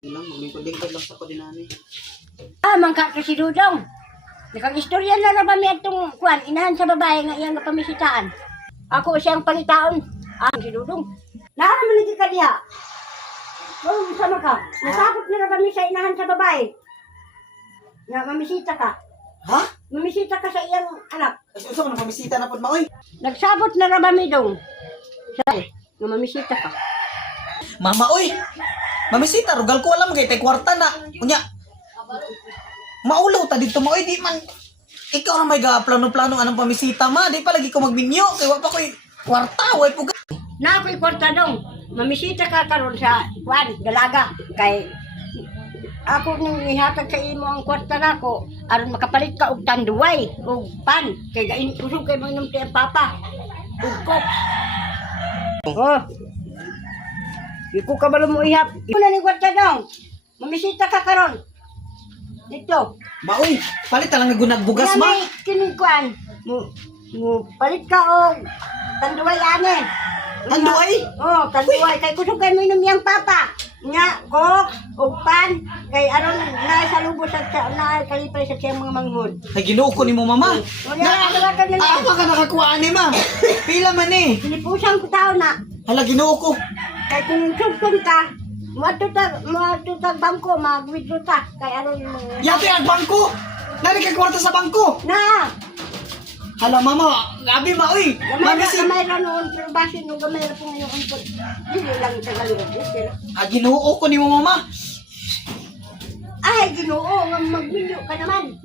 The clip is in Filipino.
Ilang, maglingkod-lingkod lang sa kodinani. Mangka ka si Dudong. Nakag-istorya na na ba mi atong kuan inahan sa babae nga iyang napamisitaan. Ako siyang pangitaon. Si Dudong. Naara man lagi ka diha. Oh, sama ka. Nasabot na ba mi sa inahan sa babae? Na mamisita ka. Ha? Mamisita ka sa iyang anak. Ay, uso mo, pamisita na po, maoy. Nagsabot na ba mi dong? Sa nga mamisita ka. Mama, oy! Mamisita, rugal ko alam kay tay kwarta na. Unya. Maulaw ta dito, maoy, di man. Ikaw na may plano-plano anong pamisita, ma. Di pa lagi ko magminyo. Kaya wala pa ko'y kwarta, way po. Na ako'y kwarta dong. Mamisita ka karon sa kuan dalaga kay ako nang ihatag sa imo ang kwarta nako aron makapalit ka og tanduay og pan kay gain usog kay manginom ti ang papa og coke. Oh. Iko ka balo mo ihap. Imo na ni kwarta dong. Mamisita ka karon. Dito. Maoy, palit lang gunag bugas, ma. Kini kuan. Mo palit ka og tanduay ane. Tanduay? Oh, tanduay kay kusog kay minom yang papa. Nya coke og pan kay aron na sa lubos sa na kalipay sa siyang mga manghod. Ay, ginoo ko ni mo, mama. Wala ka nila. Apa ka nakakuha ni, ma? Pila man eh. Pinipusan ko tao na. Hala, ginoo ko. Kay kung sugtong ka, matutag bangko, mag-withdraw ta. Kay aron mga... Yate ang bangko. Nari kay kwarta sa bangko. Na! Hala, mama. Gabi, ma, oy. Gamay ra noon, pero basin nung gamay ra po ngayon ang pag... Hindi lang sa galing. Ah, ginoo ko ni mo, mama. Ay, ginoo, magminyo ka naman.